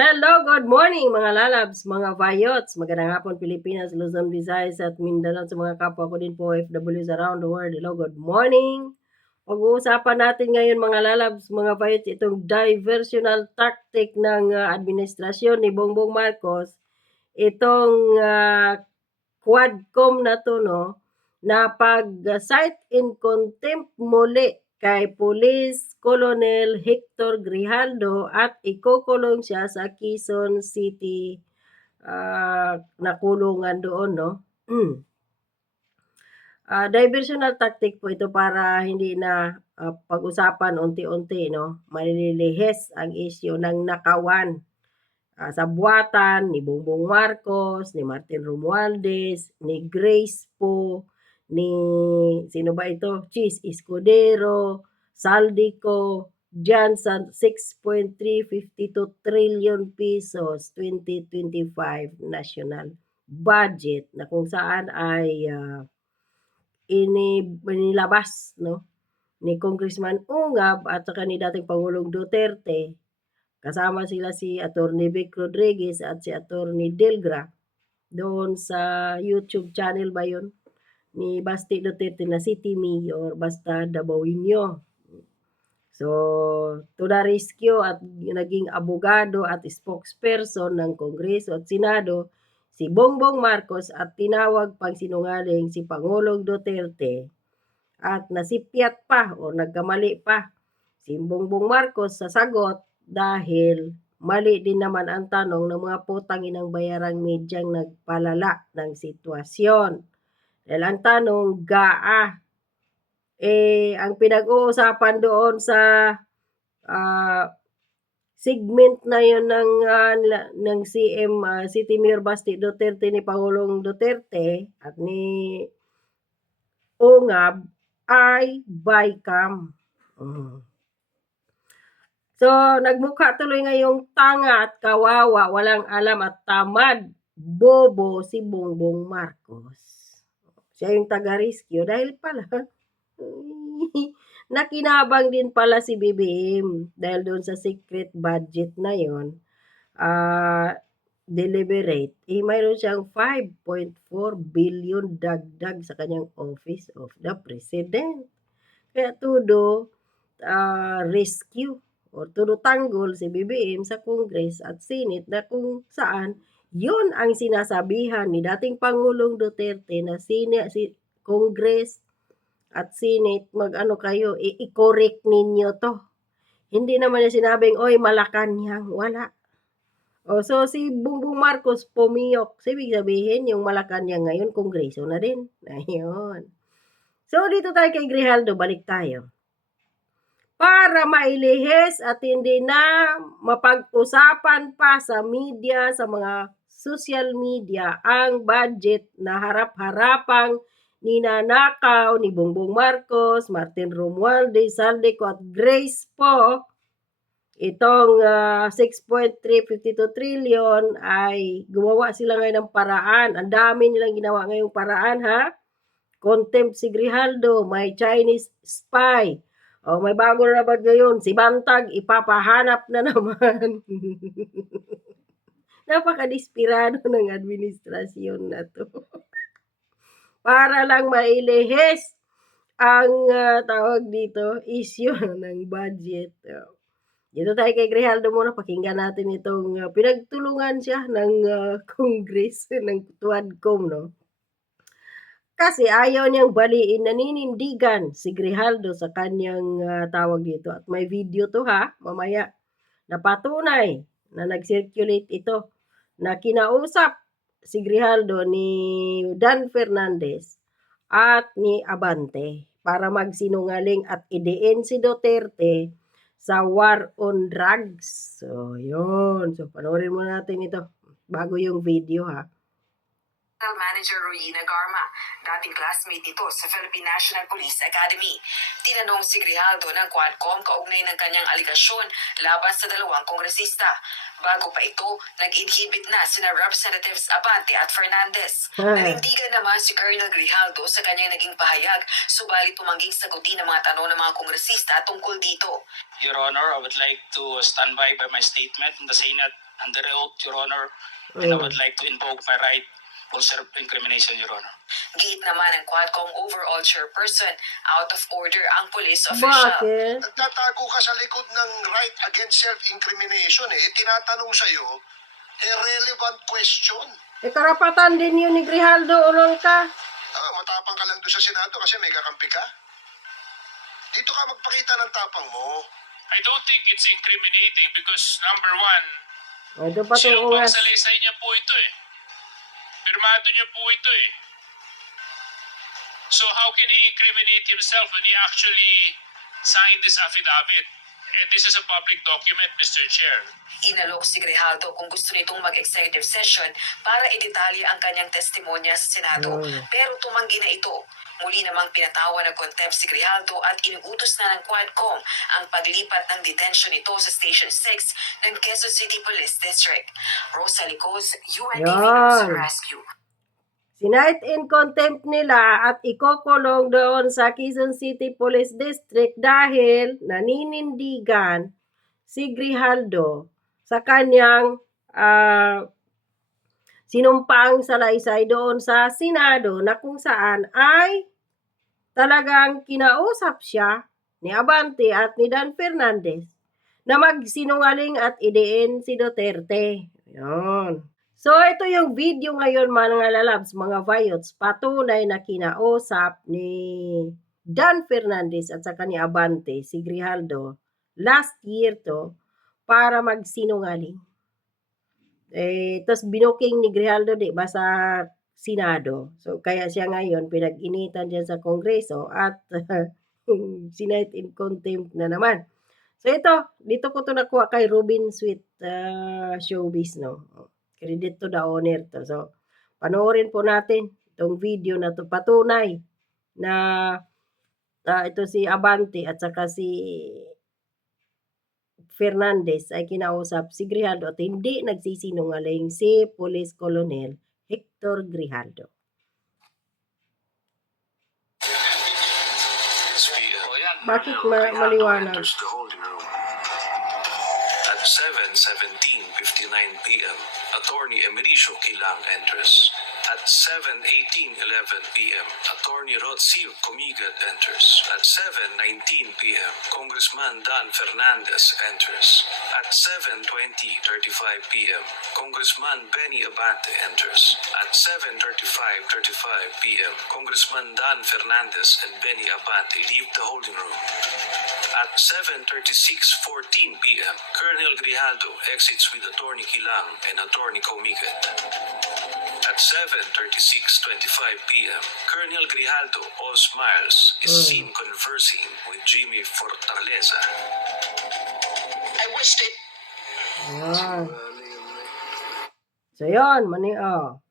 Hello, good morning mga lalabs, mga vayots. Magandang hapon Pilipinas, Luzon, Visayas at Mindanao sa mga kapwa ko din po OFWs around the world. Hello, good morning. Pag-uusapan natin ngayon mga lalabs, mga vayots, itong diversional tactic ng uh, administrasyon ni Bongbong Marcos. Itong uh, quadcom na to, no, na pag-cite in contempt muli kay Police Colonel Hector Grijaldo at ikukulong siya sa Quezon City uh, na kulungan doon, no? Mm. Uh, diversional tactic po ito para hindi na uh, pag-usapan unti-unti, no? Malilihes ang isyo ng nakawan uh, sa buwatan ni Bongbong Marcos, ni Martin Romualdez, ni Grace po, ni sino ba ito? Cheese Escudero, Saldico, dyan sa 6.352 trillion pesos 2025 national budget na kung saan ay uh, ini, inilabas no ni Congressman Ungab at saka ni dating Pangulong Duterte. Kasama sila si Attorney Vic Rodriguez at si Attorney Delgra doon sa YouTube channel ba yun ni Basti Duterte na City Mayor basta Dabawinyo. So, to the rescue at naging abogado at spokesperson ng Kongreso at Senado si Bongbong Marcos at tinawag pang sinungaling si Pangulong Duterte at nasipyat pa o nagkamali pa si Bongbong Marcos sa sagot dahil mali din naman ang tanong ng mga putang inang bayarang medyang nagpalala ng sitwasyon. Dahil ang tanong, gaa. Eh, ang pinag-uusapan doon sa uh, segment na yon ng, uh, ng CM, uh, City Mayor Basti Duterte ni Pangulong Duterte at ni Ungab ay bycam. Uh. So, nagmukha tuloy ngayong tanga at kawawa, walang alam at tamad, bobo si Bongbong Marcos siya yung taga-rescue dahil pala nakinabang din pala si BBM dahil doon sa secret budget na yon uh, deliberate, eh mayroon siyang 5.4 billion dagdag sa kanyang Office of the President. Kaya tudo uh, rescue o tudo tanggol si BBM sa Congress at Senate na kung saan yun ang sinasabihan ni dating Pangulong Duterte na sine, si Congress at Senate mag-ano kayo, i-correct ninyo to. Hindi naman niya sinabing, oy, Malacanang. Wala. O, so si Bongbong Marcos pumiyok. So, ibig sabihin, yung Malacanang ngayon, kongreso na din. Ayun. So, dito tayo kay Grijaldo, balik tayo. Para mailihes at hindi na mapag-usapan pa sa media, sa mga social media ang budget na harap-harapang ninanakaw ni Bongbong Marcos, Martin Romualdez, Saldeco at Grace po itong uh, ah, 6.352 trillion ay gumawa sila ngayon ng paraan. Ang dami nilang ginawa ngayong paraan ha. Contempt si Grijaldo, may Chinese spy. O may bago na ba ngayon? Si Bantag, ipapahanap na naman. Napaka-desperado ng administrasyon na to. Para lang mailihis ang uh, tawag dito, issue ng budget. Dito tayo kay Grijaldo muna, pakinggan natin itong uh, pinagtulungan siya ng uh, Congress, ng Tuadcom, no? Kasi ayaw niyang baliin, naninindigan si Grijaldo sa kanyang uh, tawag dito. At may video to ha, mamaya, napatunay na nag-circulate ito na kinausap si Grijaldo ni Dan Fernandez at ni Abante para magsinungaling at idein si Duterte sa war on drugs. So, yun. So, panoorin mo natin ito bago yung video ha. Manager Royina Garma, dating classmate nito sa Philippine National Police Academy. Tinanong si Grijaldo ng Quadcom kaugnay ng kanyang aligasyon laban sa dalawang kongresista. Bago pa ito, nag-inhibit na sina Representatives Abante at Fernandez. Ah. Nanindigan naman si Colonel Grijaldo sa kanyang naging pahayag, subalit tumangging sagutin ang mga tanong ng mga kongresista tungkol dito. Your Honor, I would like to stand by by my statement in the Senate under oath, Your Honor, and I Mm. would like to invoke my right for self-incrimination, Your Honor. Giit naman ng Quadcom overall chairperson, out of order ang police official. Bakit? nagtatago ka sa likod ng right against self-incrimination eh. Tinatanong sa'yo, a relevant question. Eh, karapatan din yun ni Grijaldo, ulol ka. Ah, matapang ka lang doon sa Senado kasi may kakampi ka. Dito ka magpakita ng tapang mo. I don't think it's incriminating because number one, ito pa itong sinumpang ungas. salaysay niya po ito eh. Pirmado niya po ito eh. So how can he incriminate himself when he actually signed this affidavit? And this is a public document, Mr. Chair. Inalok si Grijaldo kung gusto nitong mag-executive session para idetalye ang kanyang testimonya sa Senado. Mm. Pero tumanggi na ito. Muli namang pinatawa ng contempt si Grijaldo at inuutos na ng Quadcom ang paglipat ng detention nito sa Station 6 ng Quezon City Police District. Rosa Licos, UNTV News. Rescue. Sinight in contempt nila at ikokulong doon sa Quezon City Police District dahil naninindigan si Grijaldo sa kanyang ah, sinumpang salaysay doon sa Senado na kung saan ay talagang kinausap siya ni Abante at ni Dan Fernandez na magsinungaling at idein si Duterte. Yun. So, ito yung video ngayon mga lalabs, mga vayots, patunay na kinausap ni Dan Fernandez at saka ni Abante, si Grijaldo, last year to, para magsinungaling. Eh, tapos binuking ni Grijaldo, di ba, sa Senado. So, kaya siya ngayon pinag-initan dyan sa Kongreso at sinight in contempt na naman. So, ito, dito ko to nakuha kay Robin Sweet ah, Showbiz, no? Credit to the owner to. So, panoorin po natin itong video na to patunay na ah, ito si Abante at saka si Fernandez ay kinausap si Grijaldo at hindi nagsisinungaling si Police Colonel Hector Grijaldo. Bakit ma- maliwanag? 7.17.59 p.m., Attorney Emericio Kilang enters. At 7.18.11 p.m., Attorney Rodsio Comigat enters. At 7.19 p.m., Congressman Dan Fernandez enters. At 7.20.35 p.m., Congressman Benny Abante enters. At 7.35.35 p.m., Congressman Dan Fernandez and Benny Abante leave the holding room. At 7.36.14 p.m., Colonel Grijaldo exits with Attorney Kilang and Attorney Comigat. At 7.36.25 p.m., Colonel Grijaldo, all smiles, is Mm. seen conversing with Jimmy Fortaleza. I wished it. Ayan. So, yun. Mani, oh.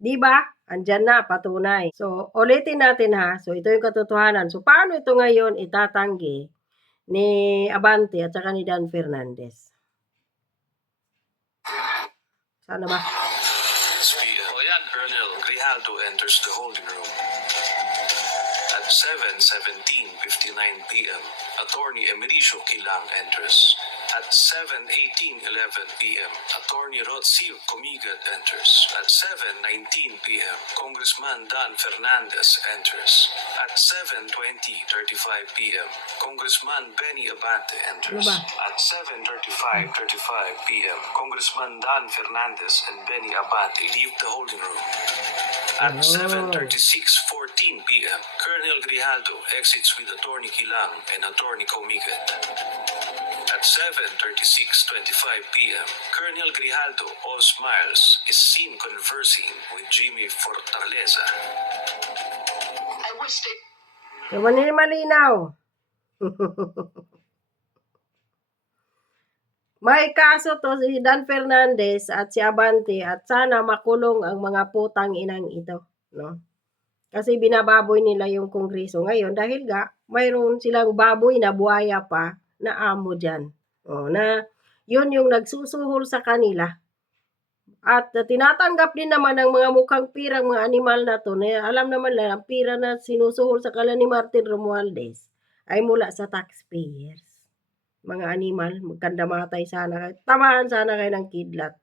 Di ba? Andyan na, patunay. So, ulitin natin ha. So, ito yung katotohanan. So, paano ito ngayon itatanggi ni Abante at saka ni Dan Fernandez? Sana ba? Grijaldo enters the holding room. At 7.17.59 p.m., Attorney Emericio Kilang enters. At 7.18.11 p.m., Attorney Rodsio Comigat enters. At 7.19 p.m., Congressman Dan Fernandez enters. At 7.20.35 p.m., Congressman Benny Abante enters. At 7.35.35 p.m., Congressman Dan Fernandez and Benny Abante leave the holding room. At Oh. 7.36.14 p.m., Colonel Grijaldo exits with Attorney Kilang and Attorney Comigat. At 7.36.25 p.m., Colonel Grijaldo, all smiles, is seen conversing with Jimmy Fortaleza. I wished it. So, mani malinaw. May kaso to si Dan Fernandez at si Abante at sana makulong ang mga putang inang ito, no? Kasi binababoy nila yung kongreso ngayon dahil ga mayroon silang baboy na buhaya pa na amo diyan. Oh, na yun yung nagsusuhol sa kanila. At uh, tinatanggap din naman ng mga mukhang pirang mga animal na to na alam naman nila ang pira na sinusuhol sa kala ni Martin Romualdez ay mula sa taxpayers. Mga animal, magkandamatay sana kayo. Tamahan sana kayo ng kidlat.